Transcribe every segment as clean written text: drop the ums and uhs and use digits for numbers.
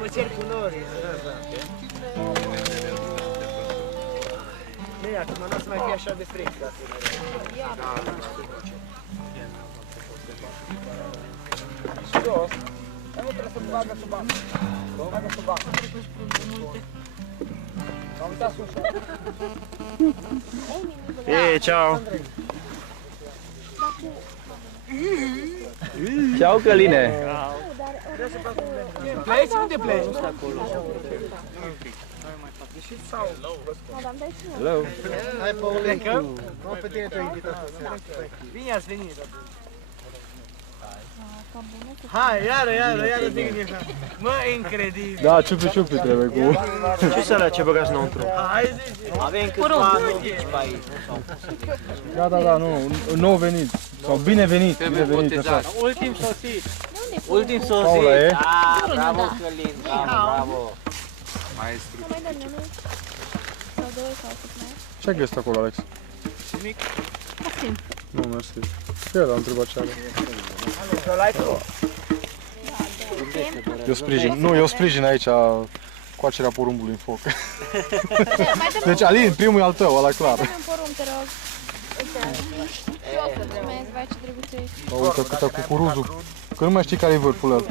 mă cer cu nori. Bine, acum nu o să mai fie așa de frig. Jos. Nu trebuie să bagă sub apă. Bagă sub apă. Am uitat sus. Ei, ciao! Ciao, Căline! Pleci? Unde pleci? Hello! Hai, Paulinca. Nu, pe tine te-ai invitat. Bine ați venit. Hai, iară, zic. Mă, incredibil. Da, ciupi trebuie cu... Ce să alea ce băgați înăuntru? Hai, zici. Avem câțiva numici pe aici. Da, nou venit. Sau binevenit, așa. Ultim sosit. Ultim sosit. Paula e? Ah, bravo Călin, bravo. Maestru. Ce ai găsit acolo, Alex? Nimic. Nu, mersi. Eu l-am întrebat ce are. Eu sprijin aici coacerea porumbului în foc. Deci, Alin, primul e al tău, ăla clar. Dă-mi un porumb, te rog. Uite. Mulțumesc, vai ce drăguț ești. Uite câtă cucuruzul. Că nu mai știi care e vârful ăla.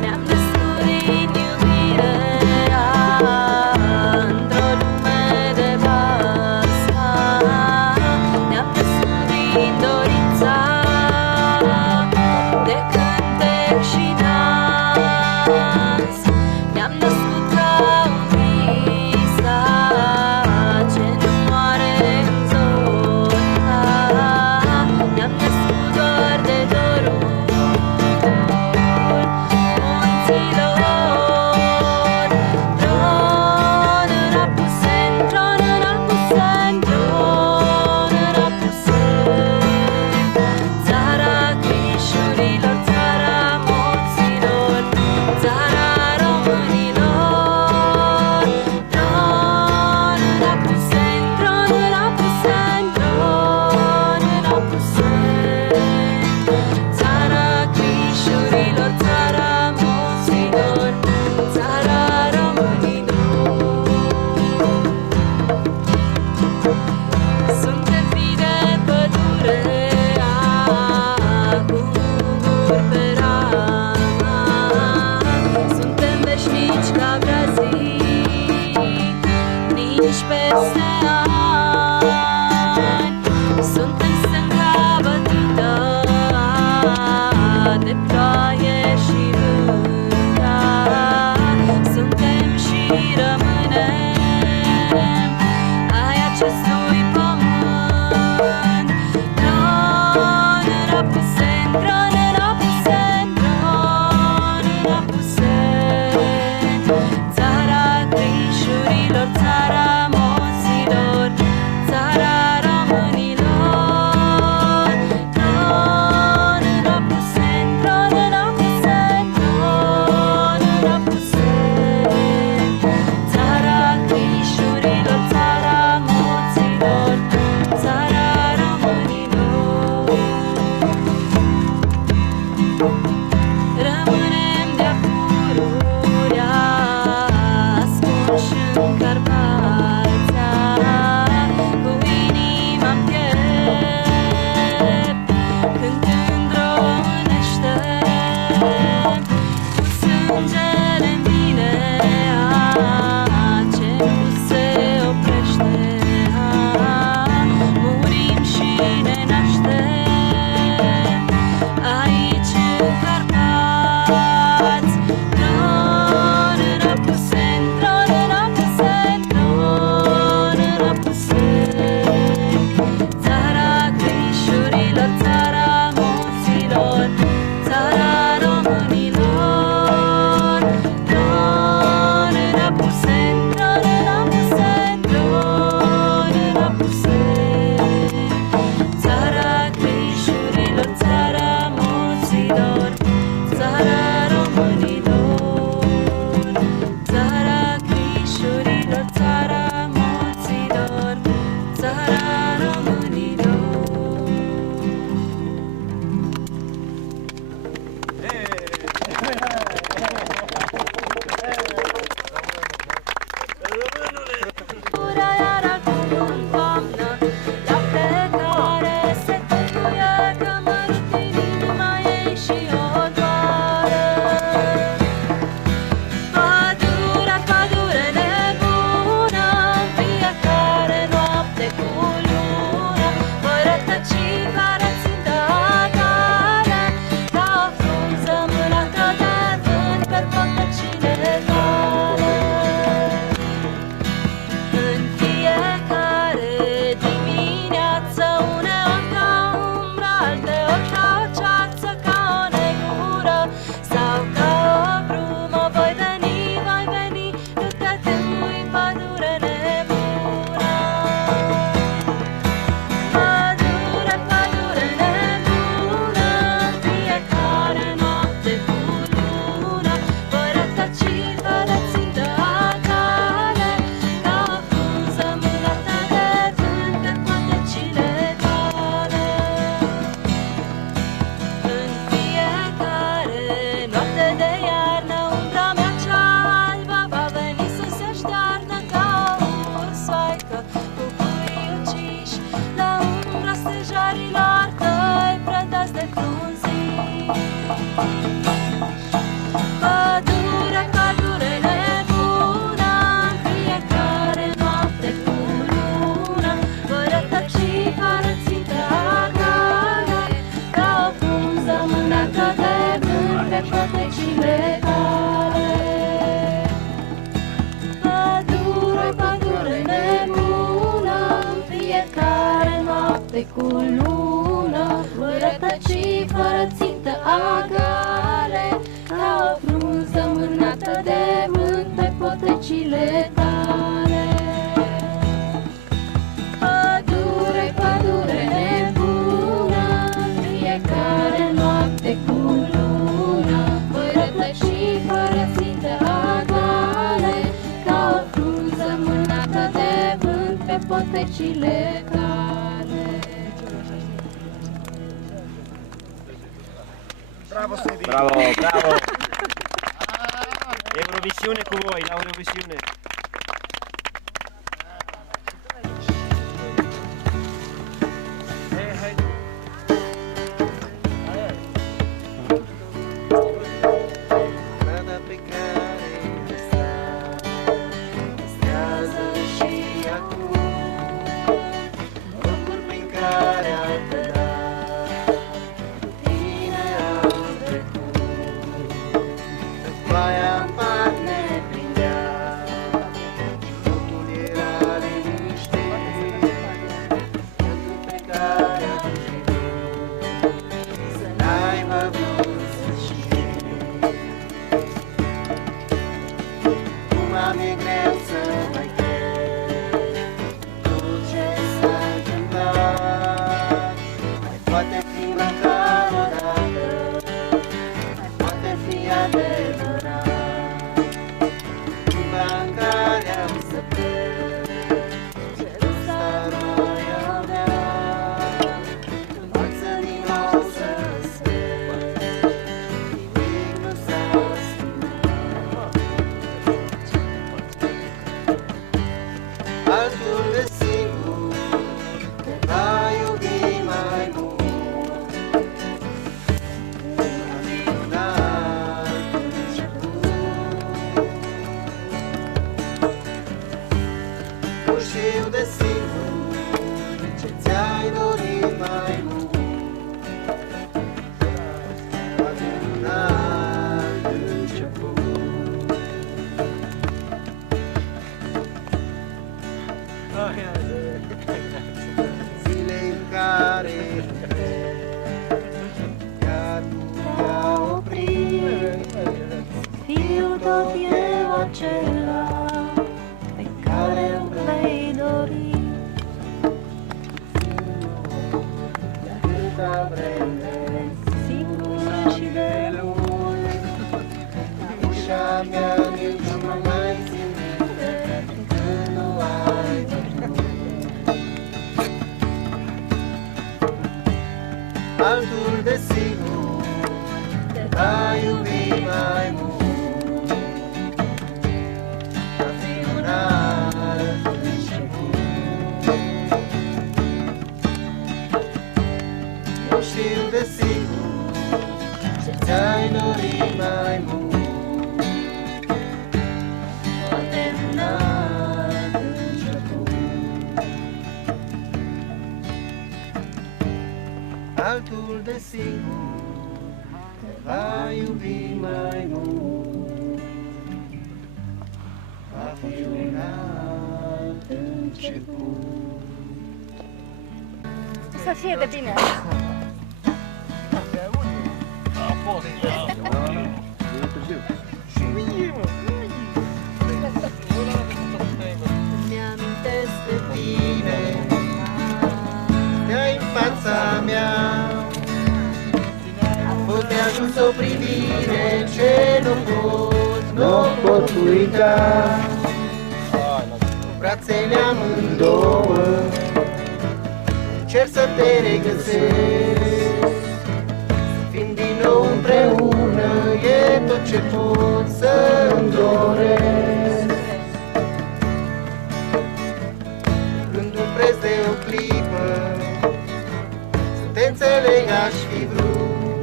Ne-am născut din iubire. dorința de cântec și dans. Ne-am născut ca un vis ce nu moare în zona. Ne-am născut doar de dorul munților. Dron în Apusen, dron în Apusen, dron în Apusen. Țara crișurilor, țara moților, țara românilor. Dron în Apusen, dron în Apusen, dron în Apusen. Țara crișurilor, țara moților, țara românilor. Suntem fii de pădure, cu unguri pe rama. Suntem veșnici ca brazii, nici peste ani. Suntem stânga bătută de ploaie și vânta. Suntem și rămânem ai acestui pământ. Dron în Apusen, dron în Apusen, dron în Apusen. Țara crișurilor, țara moților, țara românilor. Dron în Apusen, dron în Apusen, dron în Apusen. Țara crișurilor, țara moților, țara românilor. Rămânem de-a pururea ascunși în Carpația, cu inima-n piept, cântând românește, cu sângele-n vine ce nu se oprește. Murim și ne naștem aici în Carpați. Dron în Apusen, dron în Apusen, dron în Apusen. Țara crișurilor, țara moților, țara românilor. Dron în Apusen, dron în Apusen, dron în Apusen. Țara crișurilor, țara moților, țara românilor. Țara crișurilor, țara moților, țara românilor. rătăcit fără țintă agale, ca o frunză mânată de vânt pe potecile tale. Pădure, pădure nebună, fiecare noapte cu luna, voi rătăși fără țintă agale, ca o frunză mânată de vânt pe potecile tale. Bravo, bravo! Eurovisiune cu voi, la Eurovisiune! Altul de sigur te va iubi mai mult, va fi un alt început. Eu știu de sigur ce ți-ai dorit mai mult, poate un alt început. Altul de sigur te va iubi mai mult, va fi un alt început. Să fie de bine. Mi-amintesc de tine, de-ai în fața mea, a fost de ajuns o privire ce nu pot uita. Cu brațele amândouă încerc să te regăsesc, să fim din nou împreună, e tot ce pot să-mi doresc. Gândul preț de o clipă, să te înțeleg aș fi vrut,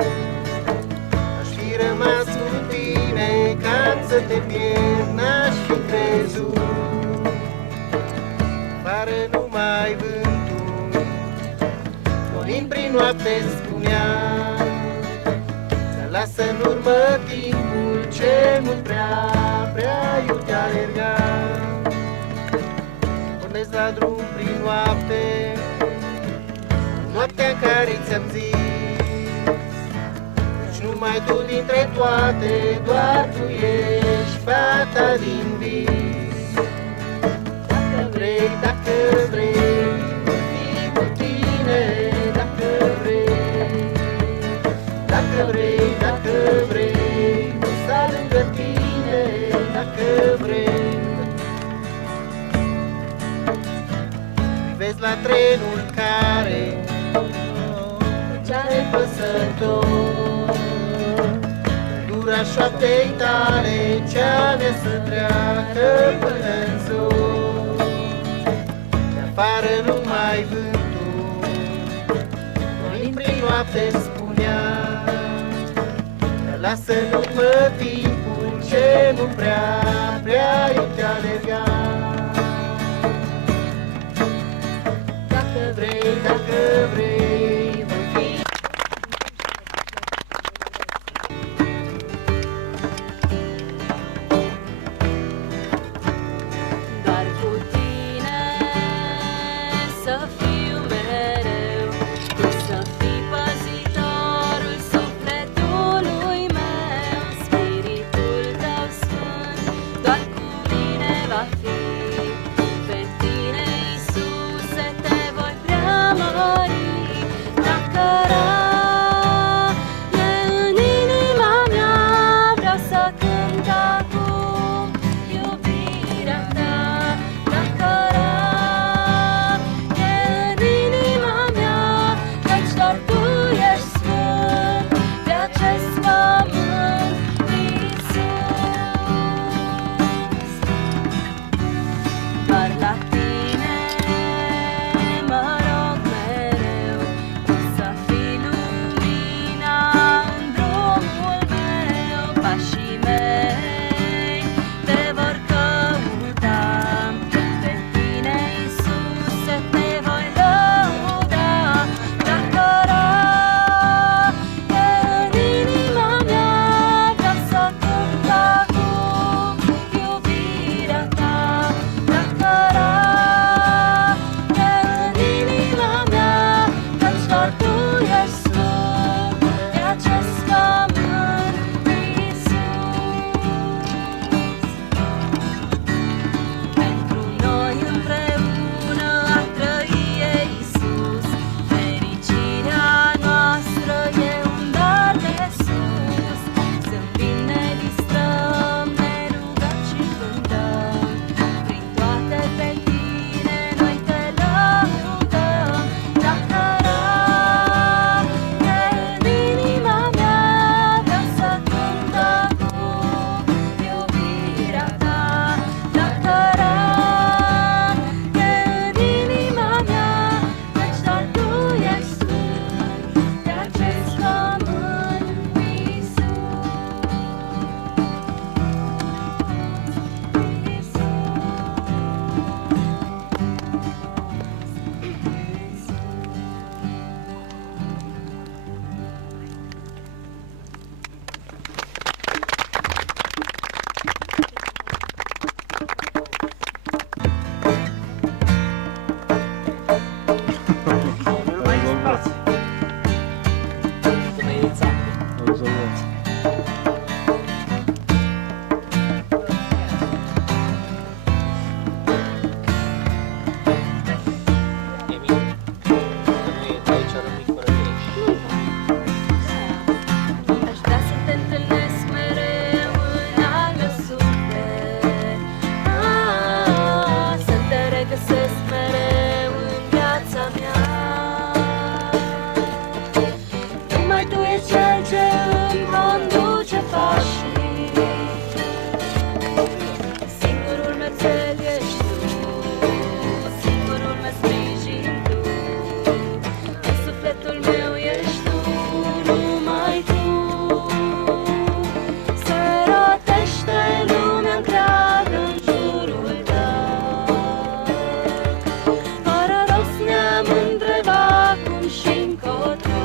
aș fi rămas cu tine ca să te pierd, n-aș fi crezut. Afară numai vântul, florind prin noapte spunea, să lasă în urmă timpul ce mult prea iute alerga. Pornesc la drum prin noapte, noaptea în care ți-am zis Numai tu dintre toate, doar tu ești fata din vis. Dacă vrei, voi fi cu tine. Dacă vrei, o sta lângă tine. Dacă vrei. Privesc la trenul care ce-are păsător, dura șoaptei tale, cea mea să treacă până-n zor. De afară numai vântul, noi prin noapte spunea, lasă numai timpul ce nu prea iute alerga. Dacă vrei, voi fi. Doar cu tine să fiu mereu, tu să fii păzitorul sufletului meu. Spiritul tău sfânt doar cu mine va fi. Pe tine, Iisuse, te voi preamări. Dacă răne în inima mea, vreau să cânt acum iubirea ta. Dacă răne în inima mea, căci doar tu ești sfânt pe acest pământ, Iisus. Doar la tine mă rog mereu, tu să fii lumina în drumul meu. Pașii mei te vor căuta, pe tine, Iisuse, te voi lăuda. Dacă răne în inima mea, vreau să cânt acum iubirea ta. Dacă răne în inima mea, căci doar tu ești sfânt pe acest pământ, Iisus. Pentru noi împreună a trăi e Iisus. Fericirea noastră e un dar de sus. Zâmbim, ne distrăm, ne rugăm și cântăm. Prin toate pe tine noi te lăudăm. Dacă răne în inima mea, vreau să cânt acum iubirea ta. Dacă răne în inima mea, căci doar tu ești sfânt pe acest pământ, Iisus. Aș vrea să te întâlnesc mereu în al meu suflet, să te regăsesc mereu în viața mea. Numai tu ești cel ce îmi conduce pașii, singurul merțel ești tu, singurul meu sprijin tu, în sufletul meu ești tu, numai tu. Se rotește lumea întreagă în jurul tău, fără rost ne-am întrebat cum și încotro.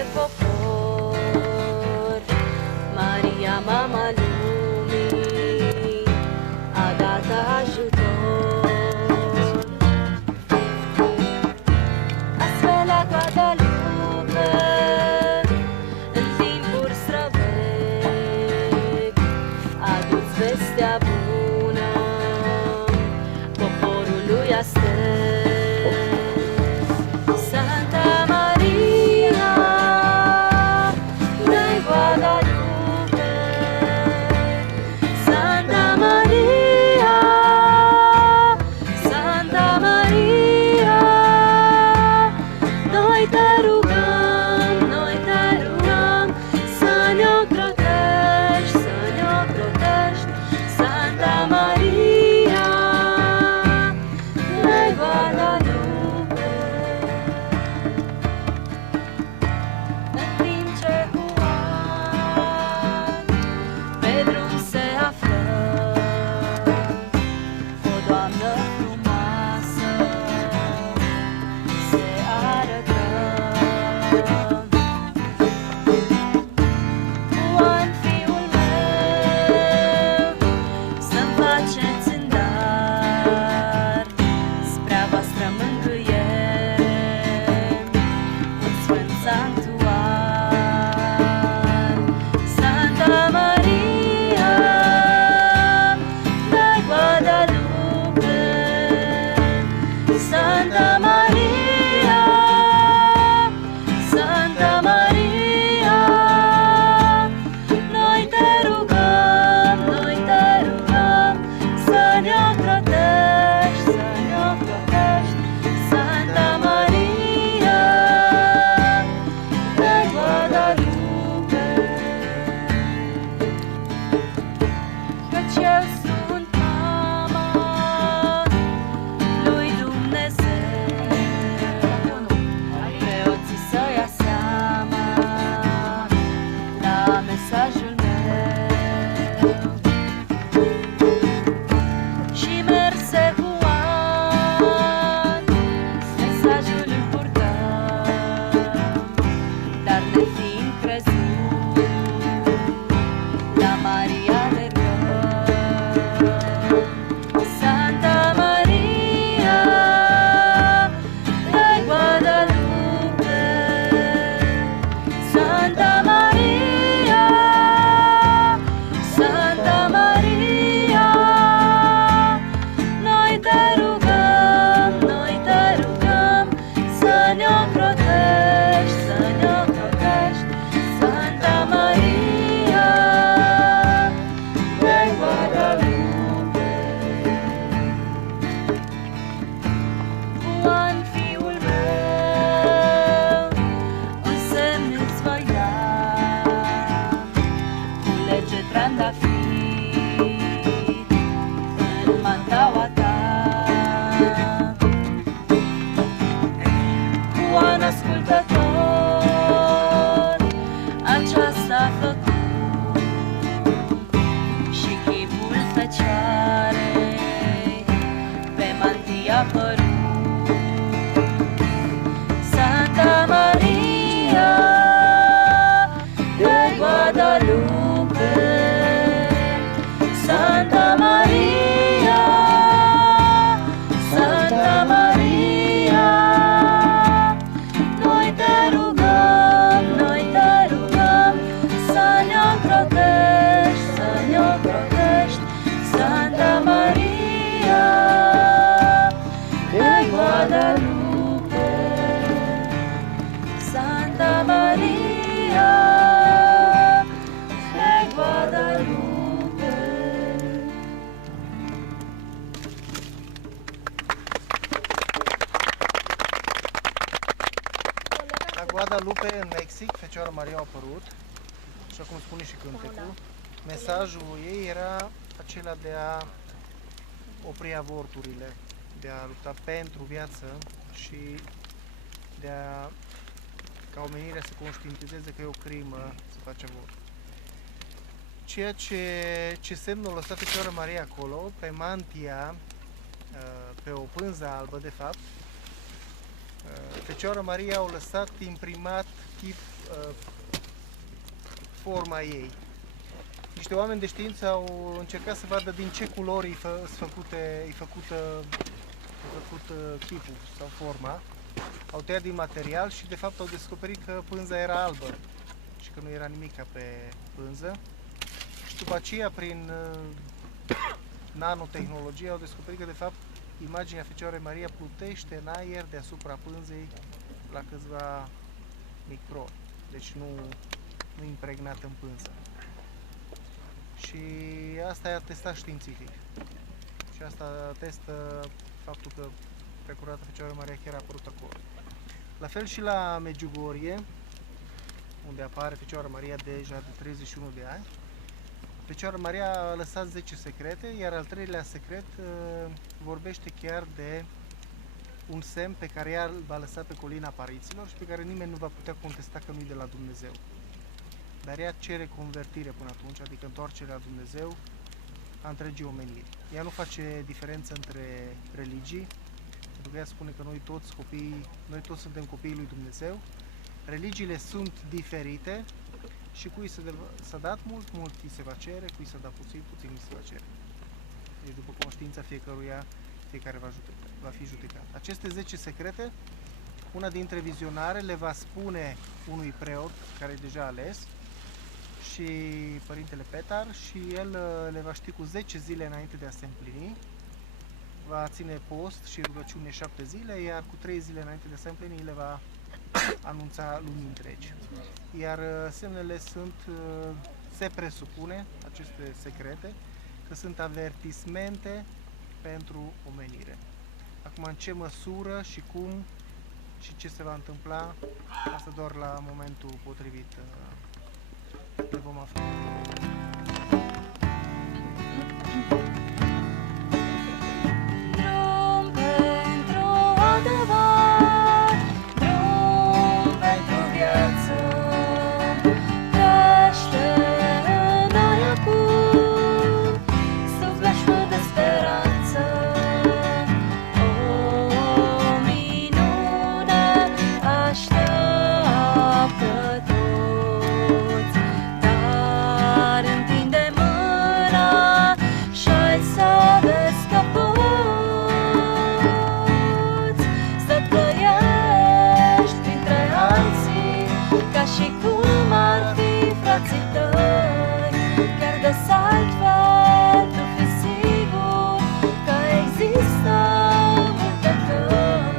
orice popor, Maria, mama lumii, a dat ajutor. Astfel la Guadalupe, în timpuri străvechi, adu-ți vestea bună poporului astăzi. Santa Maria de Guadalupe, Santa Maria, Santa Maria, noi te rugăm să ne ocrotești, Santa Maria de Guadalupe. În timp ce Juan pe drum se află, o doamnă frumoasă se arătă. Juan, fiul meu, să-mi faceți îndar spre a voastră mângâiere un sfânt sanctuar. Santa Maria de Guadalupe, Santa Maria, Santa Maria, noi te rugăm să ne ocrotești, Santa Maria de Guadalupe. Căci eu sunt mama lui Dumnezeu, preoții să ia seama la mesajul meu. Și merse Juan, mesajul îl purtă, dar nefiind crezut, la Maria de rugăm. Santa Maria de Guadalupe, Santa Maria, Santa Maria, noi te rugăm să ne ocrotești, Santa Maria de Guadalupe. Juan, fiul meu, un semn îți voi da, culege trandafiri în mantaua ta. Juan, ascultător, aceasta a făcut și chipul Fecioarei pe mantia părut. Santa Maria de Guadalupe, Santa Maria, Santa Maria, noi te rugăm să ne ocrotești, Santa Maria de Guadalupe, Santa Maria de Guadalupe. La Guadalupe, în Mexic, Fecioara Maria a apărut, așa cum spune și cântecul. Mesajul ei era acela de a opri avorturile, de a lupta pentru viață și de a, ca omenirea să conștientizeze că e o crimă să faci avort. Ceea ce semnul lăsat Fecioara Maria acolo, pe mantia, pe o pânză albă de fapt, Fecioara Maria au lăsat imprimat forma ei. Niște oameni de știință au încercat să vadă din ce culori e făcut chipul sau forma. Au tăiat din material și de fapt au descoperit că pânza era albă și că nu era nimic pe pânză. Și după aceea, prin nanotehnologie, au descoperit că de fapt imaginea Fecioarei Maria plutește în aer deasupra pânzei la câțiva microni, deci nu impregnat în pânză. Și asta e atestat științific. Și asta atestă faptul că Preacurată Fecioară Maria chiar a apărut acolo. La fel și la Medjugorje, unde apare Fecioara Maria deja de 31 de ani. Fecioara Maria a lăsat 10 secrete, iar al treilea secret vorbește chiar de un semn pe care ea îl va lăsa pe colina Pariților și pe care nimeni nu va putea contesta că nu e de la Dumnezeu. Dar ea cere convertire până atunci, adică întoarcerea la Dumnezeu a întregii omeniri. Ea nu face diferență între religii, pentru că ea spune că noi toți suntem copiii lui Dumnezeu. Religiile sunt diferite și cui s-a dat mult, mult îi se va cere, cui s-a dat puțin, puțin îi se va cere. Deci după conștiința fiecăruia, fiecare va fi judecat. Aceste 10 secrete, una dintre vizionare le va spune unui preot care e deja ales, și Părintele Petar, și el le va ști cu 10 zile înainte de a se împlini. Va ține post și rugăciune 7 zile, iar cu 3 zile înainte de a se împlini le va anunța lumii întregi. Iar semnele se presupune, aceste secrete, că sunt avertismente pentru omenire. Acum, în ce măsură și cum și ce se va întâmpla, asta doar la momentul potrivit le vom afla. Drum pentru adevăr, drum pentru viață, crește în noi acum, sufletul de speranță. O minune așteaptă toți, dar întinde mâna și-ai să vezi că poți să trăiești printre alții, ca și cum ar fi frații tăi. Chiar de altfel, tu fi sigur că există multe căi.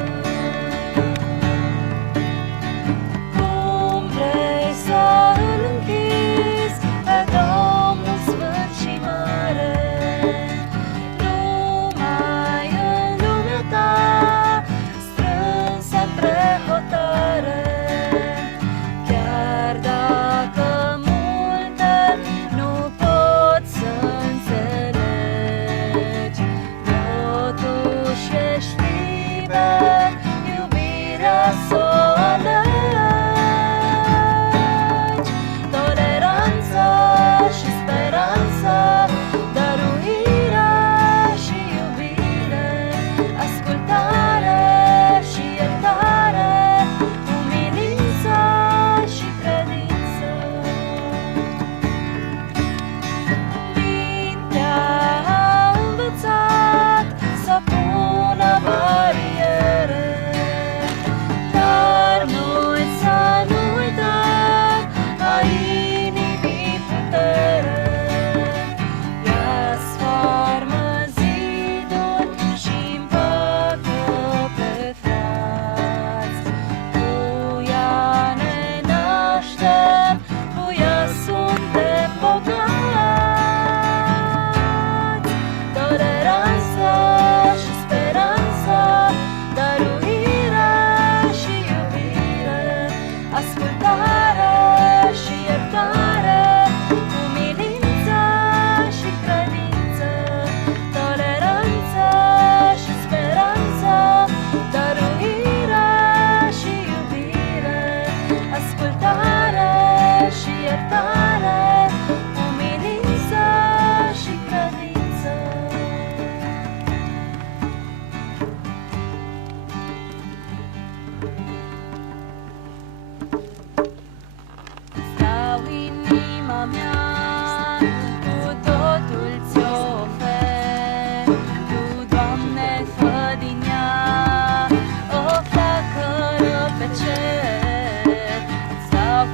Cum vrei să îl închizi pe Domnul Sfânt și Mare, numai în lumea ta, strânsă între hotare. Chiar dacă mulți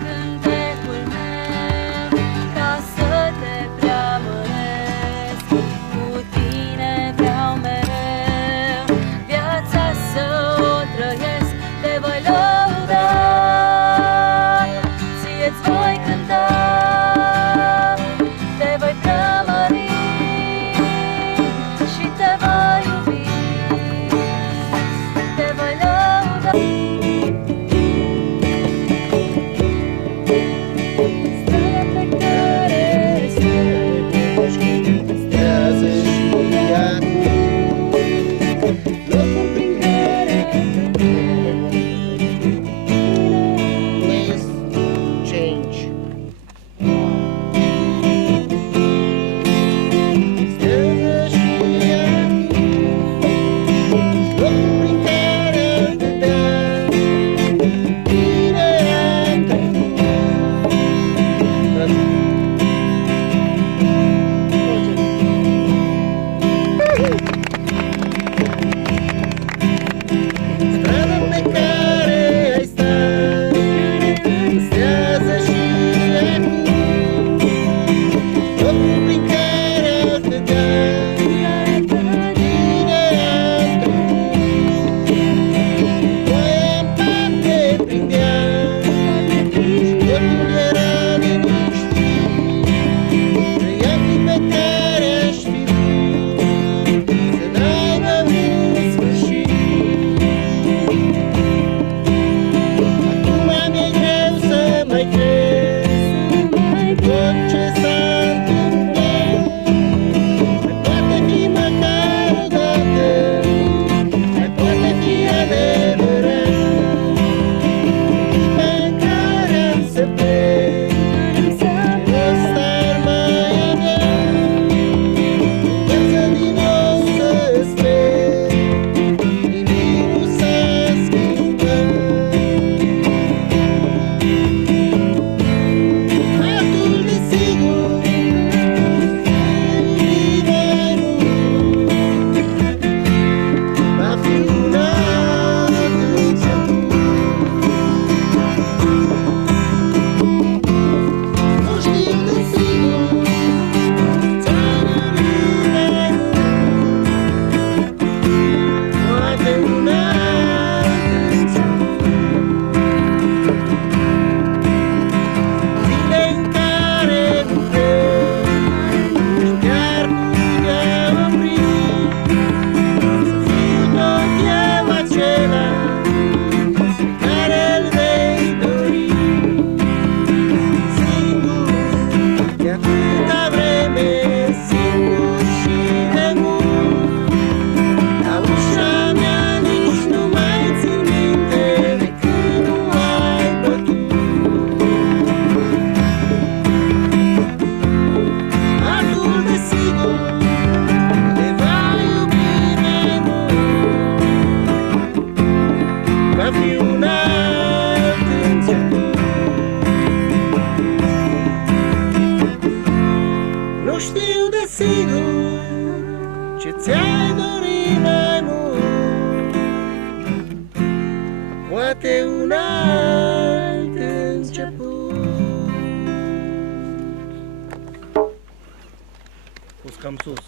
cântecul meu, ca să te preamăresc. Cu tine vreau mereu, viața să o trăiesc, te voi lăuda, ție-ți voi cânta, te voi preamări și te voi iubi, te voi lăuda. Strada pe care Păstrează și acum locul prin care Please change. Păstrează și acum locul prin care am căutat, bine am trecut. Strada pe care ai stat, păstrează și acum locul prin care am căutat, bine am trecut. Noi am parte prin deal, totul era liniștit, trăiam pe care aș fi vrut să n-aibă un sfârșit. Acum mi-e greu să mai cred tot ce s-a întâmplat. Mai poate fi măcar odată, mai poate fi adevărat. Clipa în care am să plec, ce rost ar mai avea? Viața din nou să sper, nimic nu s-a schimbat. Atul desigur mai mult, va fi un alt început. Nu știu desigur ți-ai dorit mai mult, poate un alt început. Zile în care nu cred, chiar putea opri, să fiu tot eu acela pe care îl vei dori. Singur de atâta vreme, singur și de mult, la ușa mea nici nu mai țin minte de când nu ai bătut. Atul desigur te va iubi mai mult, va fi un alt început. Nu știu desigur ce ți-ai dorit mai mult, poate un alt început. Pus cam sus.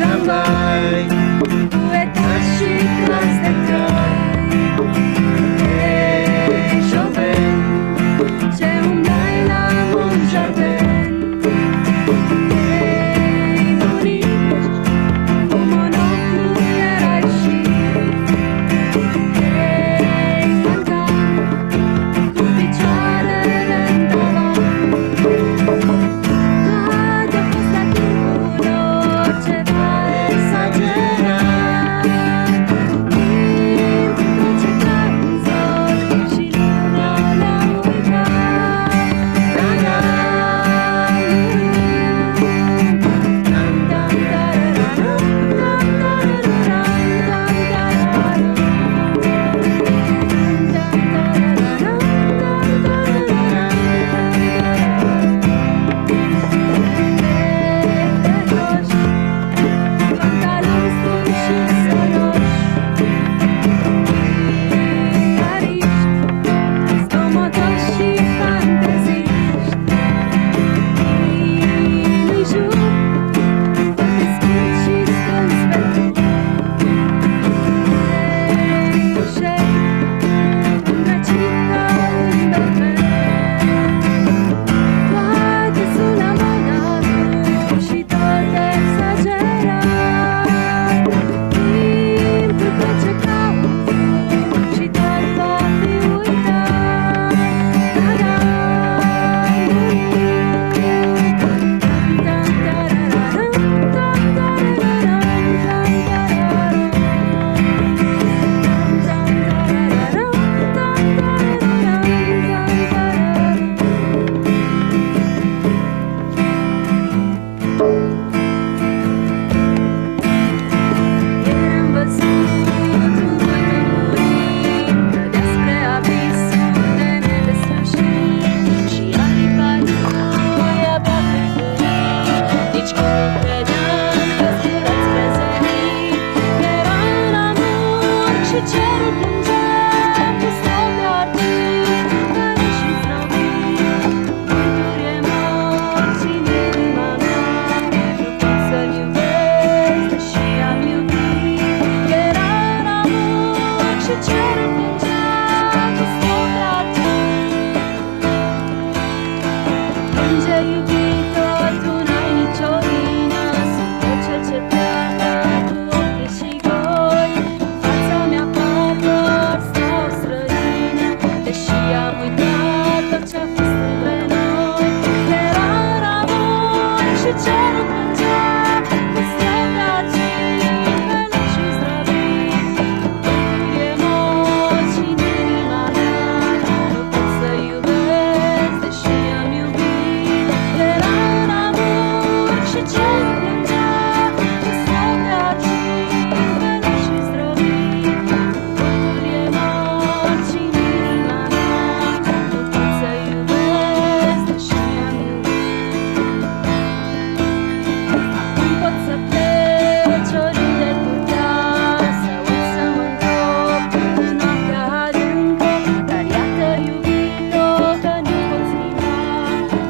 Tramvai, poeta și clas de trai, șofer, ce umblai la un jardin, bunici, cu monoclu erai și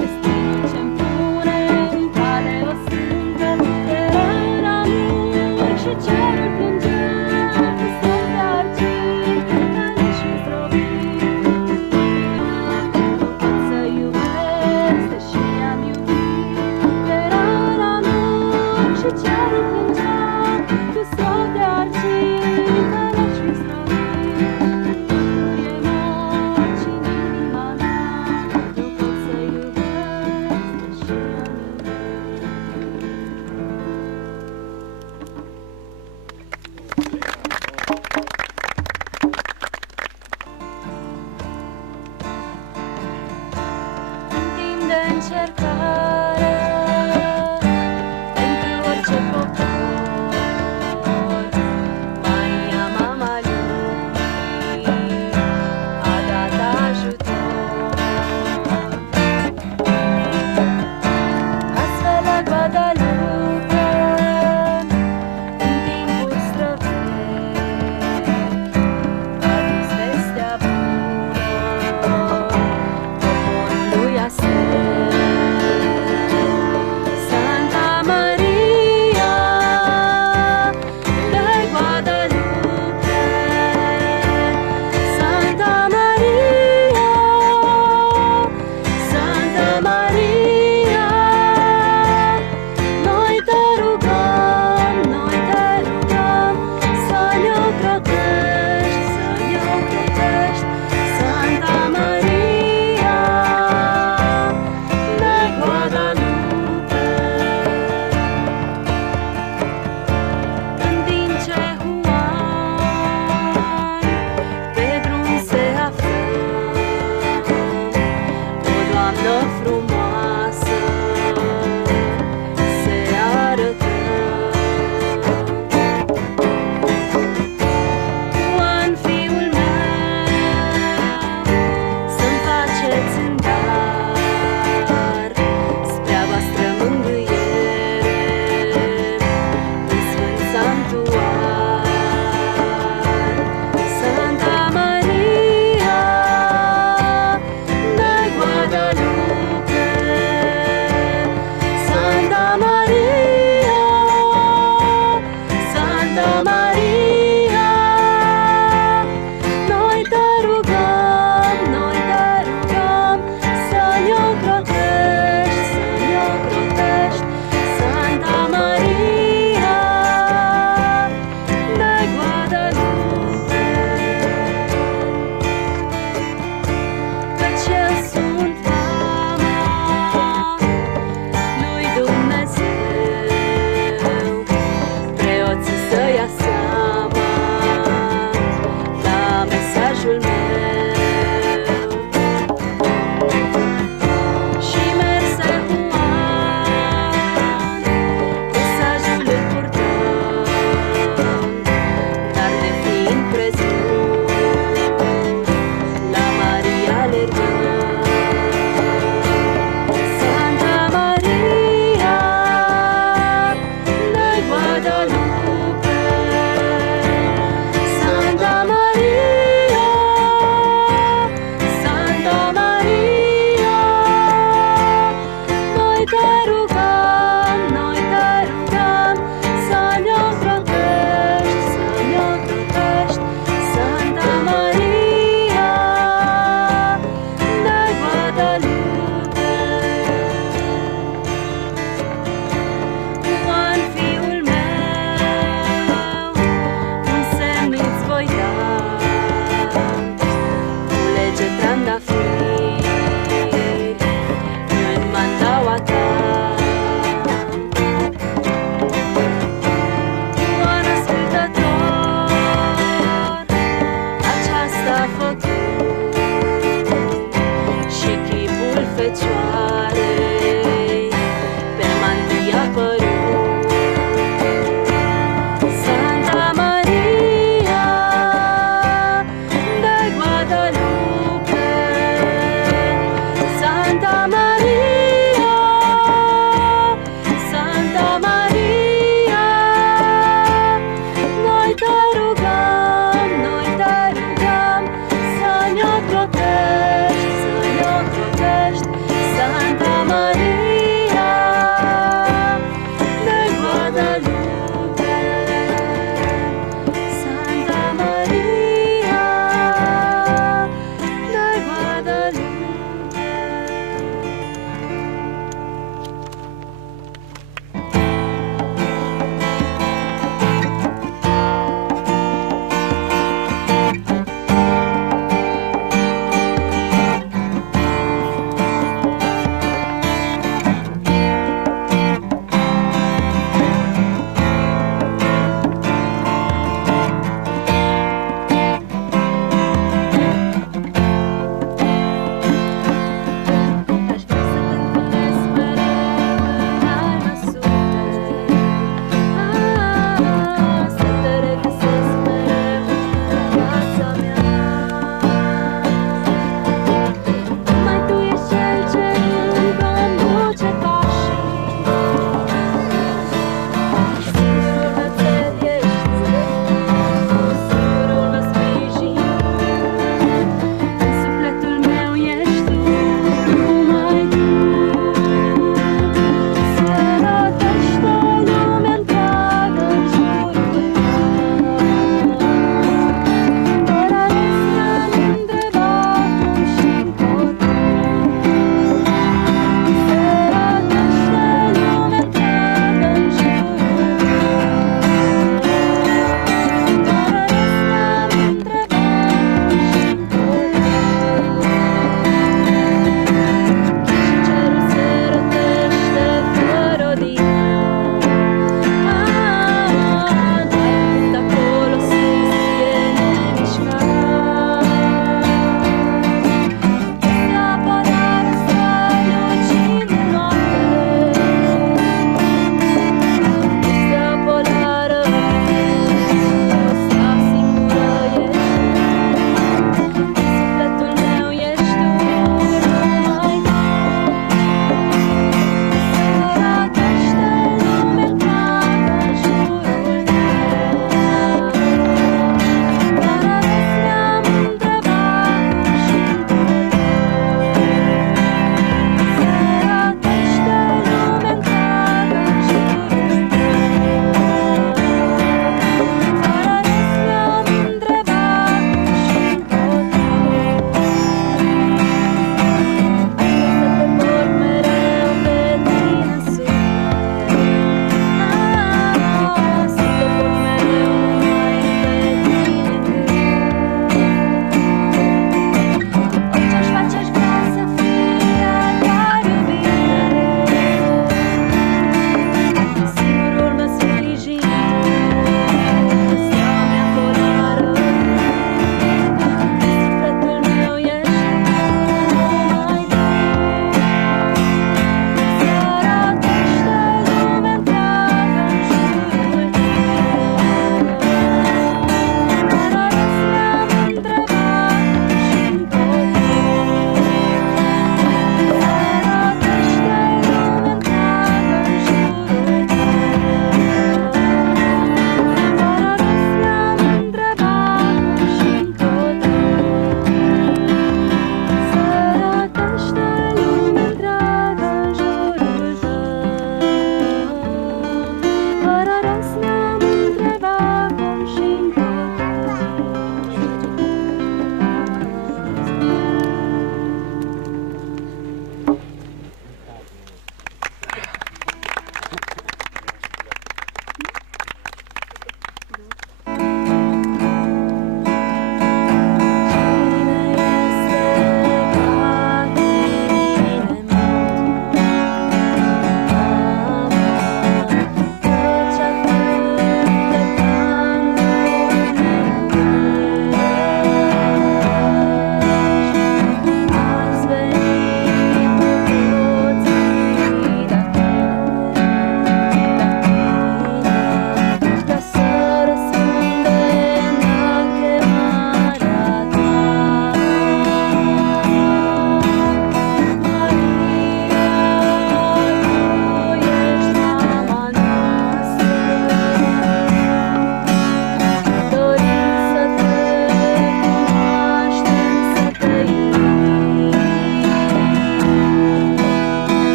Destinul ce-mi pune în cale o sântă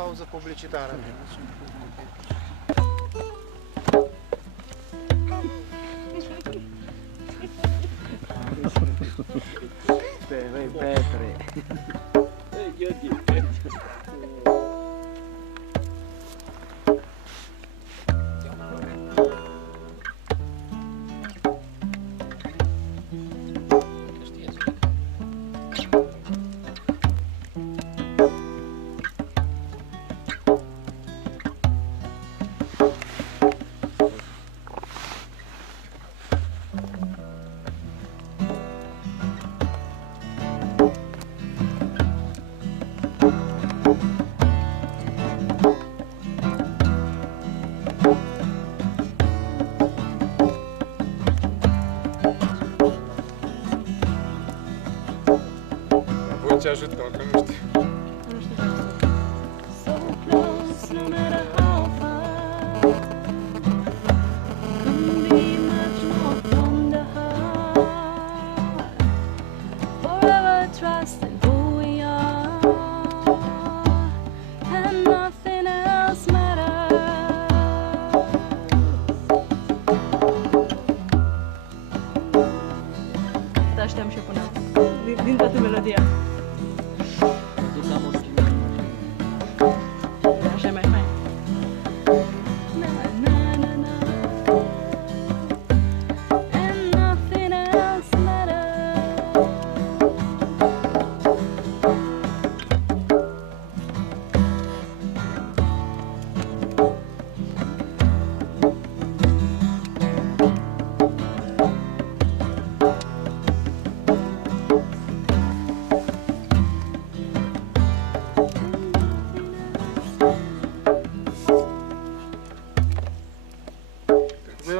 pauză publicitară. Ce ajută, că nu știu. So close, no matter how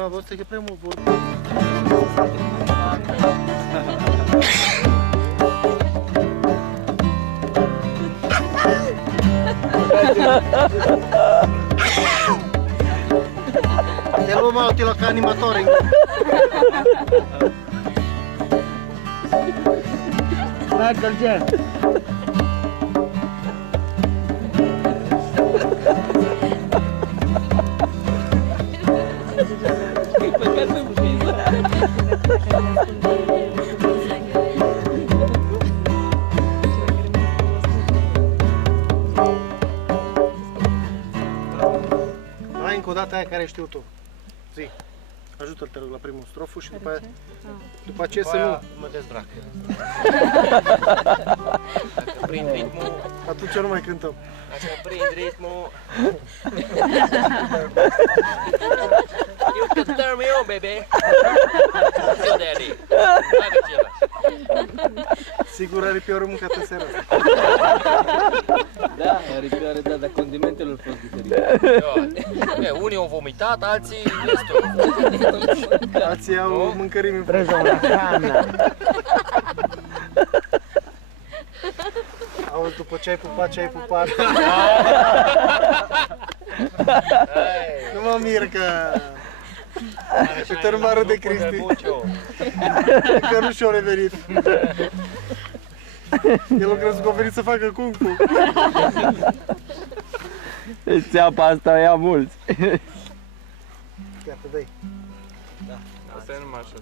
Prima volta che premo vorbo. E lo mauti la animatore. Guarda il genere. Hai încă o dată aia care știu tu. Zi. Ajută-l, te rog, la primul strofu și după aceea să nu mă dezbrac. Dacă prind ritmul, atunci nu mai cântăm. Dacă prind ritmul... You can turn me on, baby. So, daddy. Hai că ceva. Sigur aripioară mâncat în seara asta. Da, aripioare, da, dar condimentele au fost diferite. Unii au vomitat, alții restul. Alții au mâncărimi în Preso una canna. Auzi, după ce ai pupat. Nu mă mir că... Uite, nu mă râde Cristi. Că nu și-o revenit. El a crezut că a venit să facă kung fu. Țeapa asta ia mulți. Iată, dă-i. Asta e numai așa.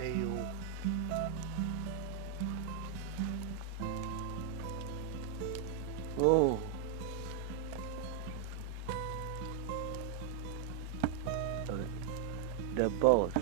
Ei, eu... Oh. The boss.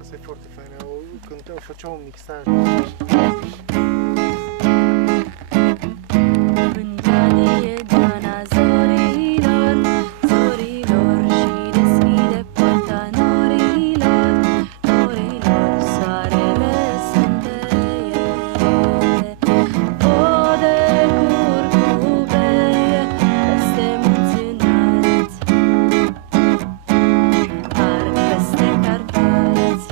Asta e foarte faină. Cântau, făceau un mixaj. În Diana zorilor, zorilor și deschide poarta norilor, norilor, soarele sânteie. Vode curcubeie peste munți înalți, arc peste Carpați.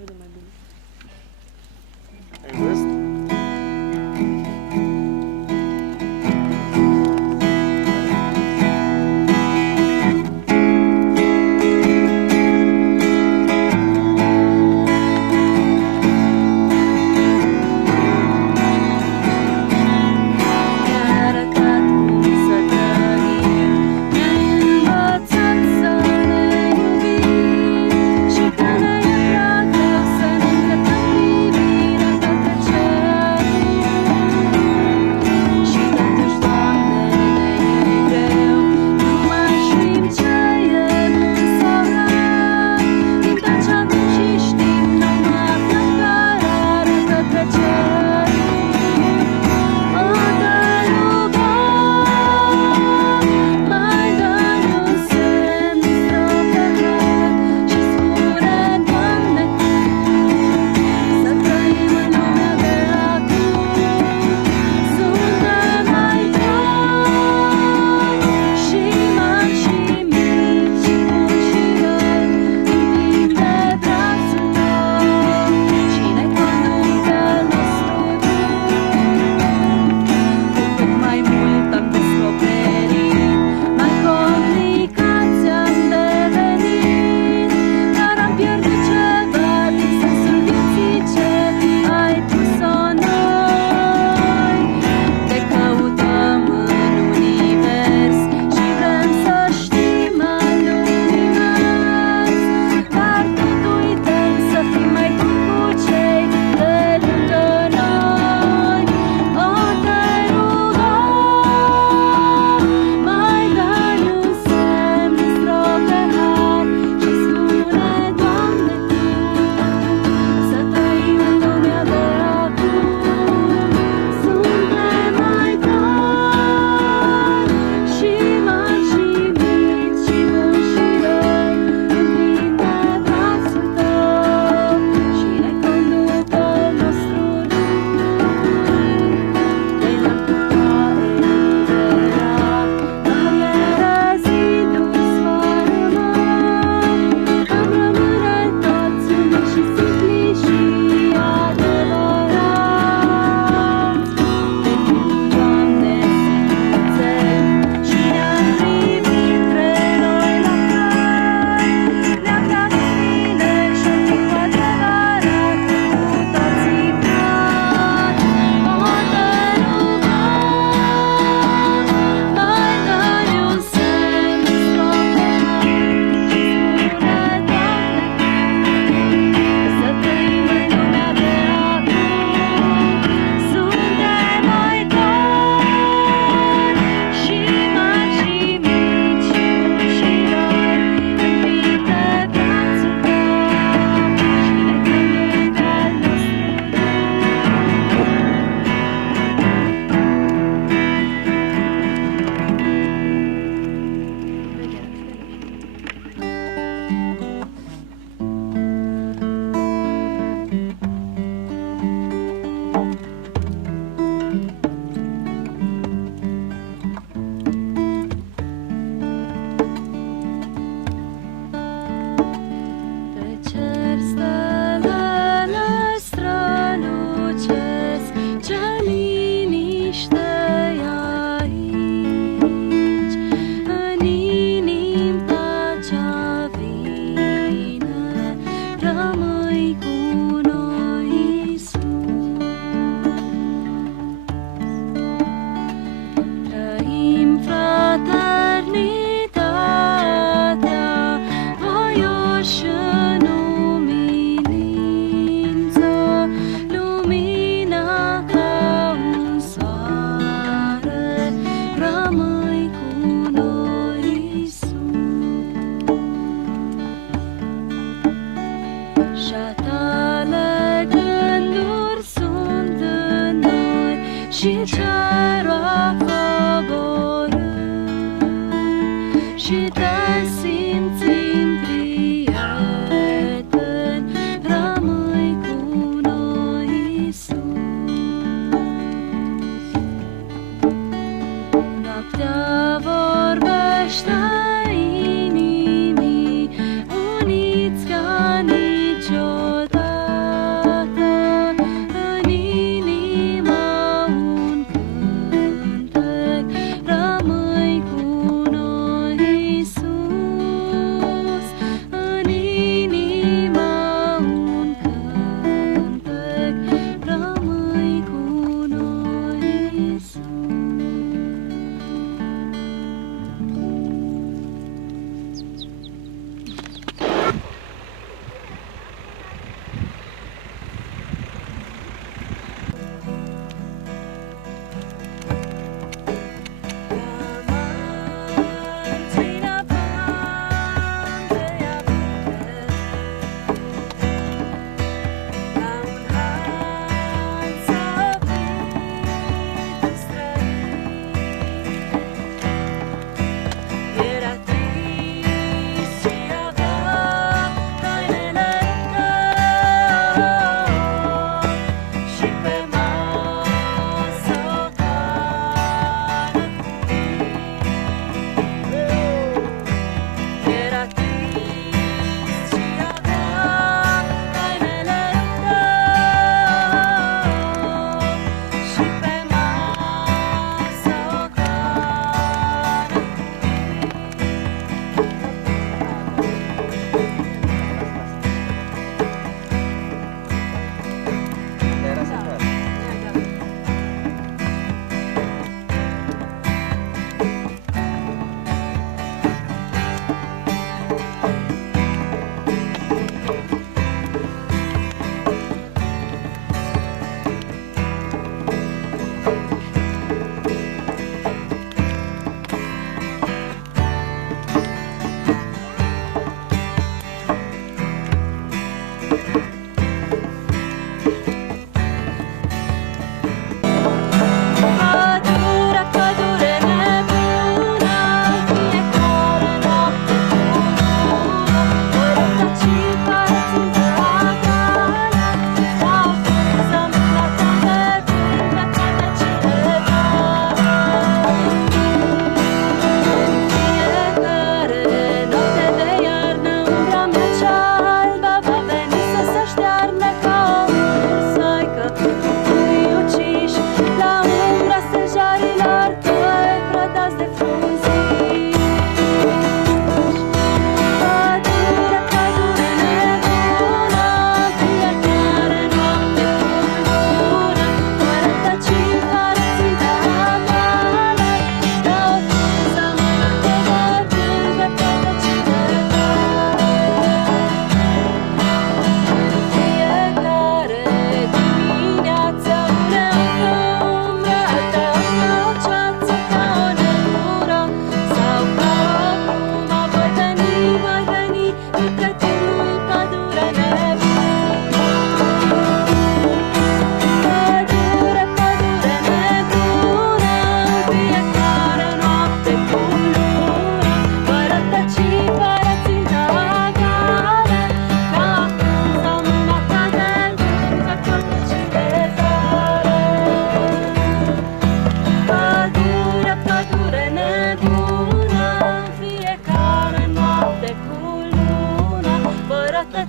vede mai bine. Ai văzut? Și când ne e prea greu să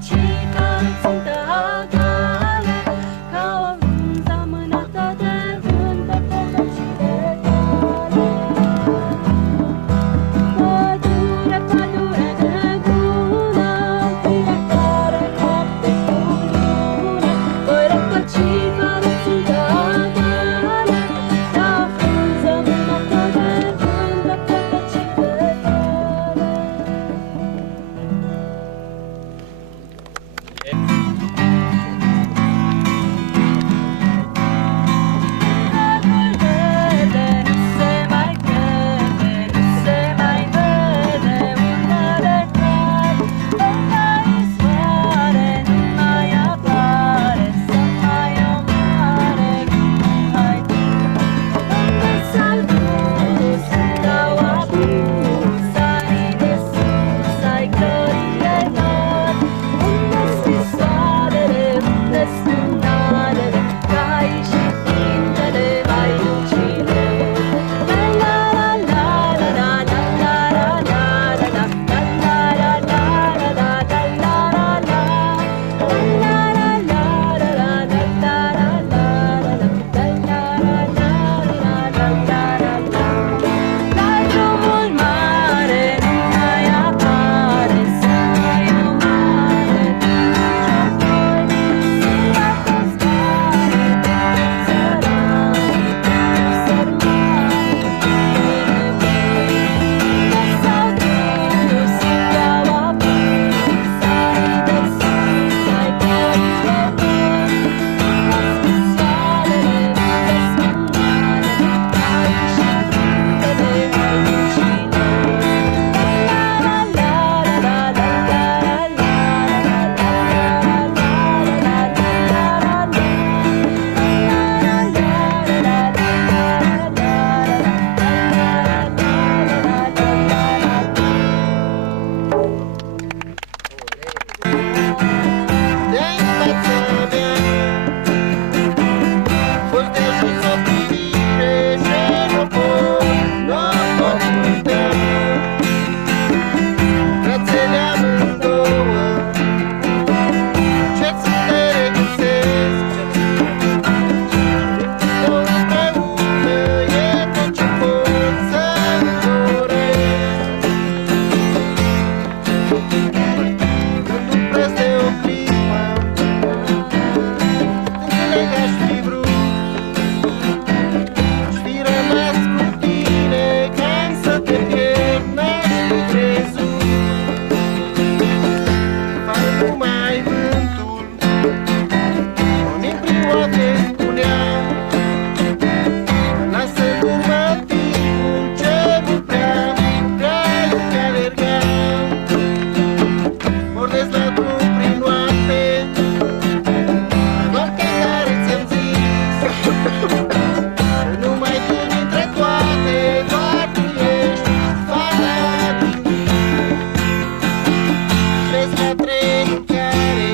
pătăcică țintă agale, ca o frunză mânată de vânt pe potecile tale. Pădure, pădure nebună, fiecare noapte cu lună, voi rătăcică țintă agale, ca o frunză mânată de vânt pe potecile tale. Dragul verde nu se mai crede, nu se mai vede un mare clar. Lângă izvoare nu mai apare să mai omoare hai. Unde s-au dus, unde au apus anii de sus ai gloriile lor? Unde scrisoarele, unde sunarele, caii și tintele mai lucile? La la la la la la la la la la la la la la Dai drumul mare, nu mai apare să mai omoare apoi. Sâmbătă zboară pe țărani, sărmani fie nevoi. Unde s-au dus, unde au apus anii de sus ai gloriile lor? Unde scrisoarele, unde spânarele, caii și tintele mai lucile? La la la la la la De-ai fața mea fost de jos o privire ce nu pot uita. Brațele amândouă încerc să te regăsesc. Două împreună e tot ce pot să-mi doresc. Gândul preț de o clipă, înțeleg aș fi vrut, aș fi rămas cu tine, ca să te pierd n-aș fi crezut. Afară numai vântul, pornind prin oate spunea, lasă în urmă timpul ce nu prea iubi alerga. Pornesc la drum prin noapte, doar că care ți-am zis că numai tu dintre toate, doar tu ești fata din vis. Crezi la trecare,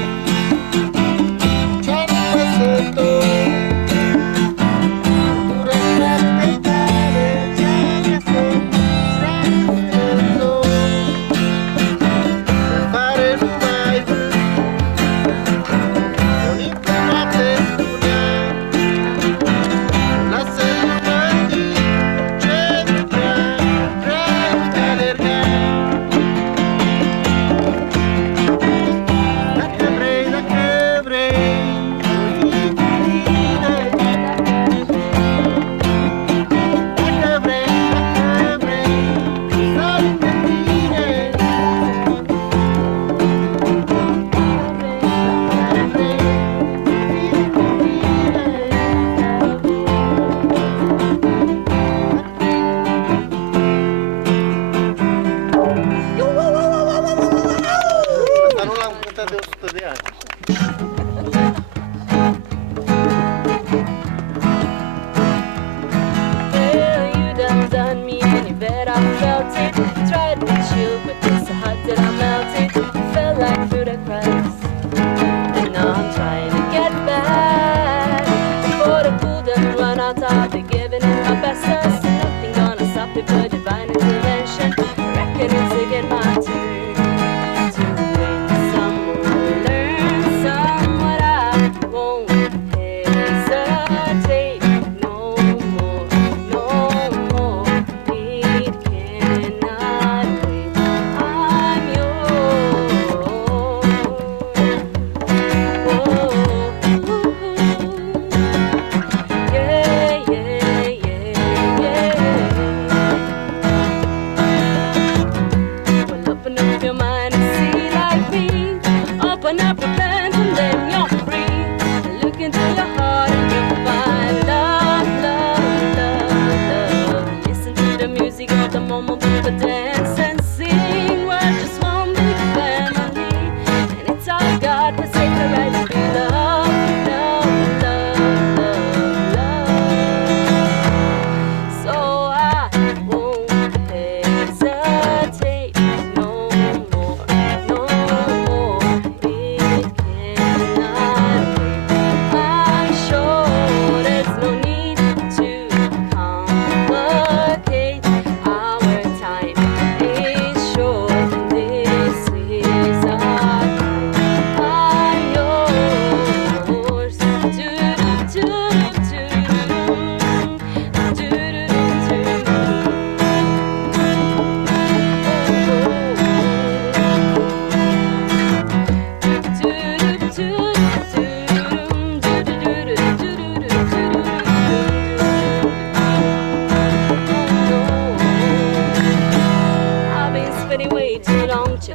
ce-ai nepăsător, dură șapte tale, ce-ai găsit prea încrezător. Afară numai vântul, pornind pe noapte spunea, lasă în urmă timpul ce nu prea iubi alerga. Dacă vrei, dacă vrei, voi fi cu tine. Dacă vrei, stau lângă tine. Asta nu l-am cântat de 100 de ani. Well, you done me and you bet I felt it. Tried to be chill, but just so hot that I melted. Felt like fruit at crust. And now I'm trying to get back. Before the pool doesn't run out, I'll be giving it my best. Nothing gonna stop it but divine intervention. Reckon it's again my turn to win some more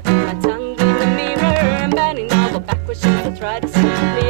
My tongue in the mirror and bending over backwards just to try to simply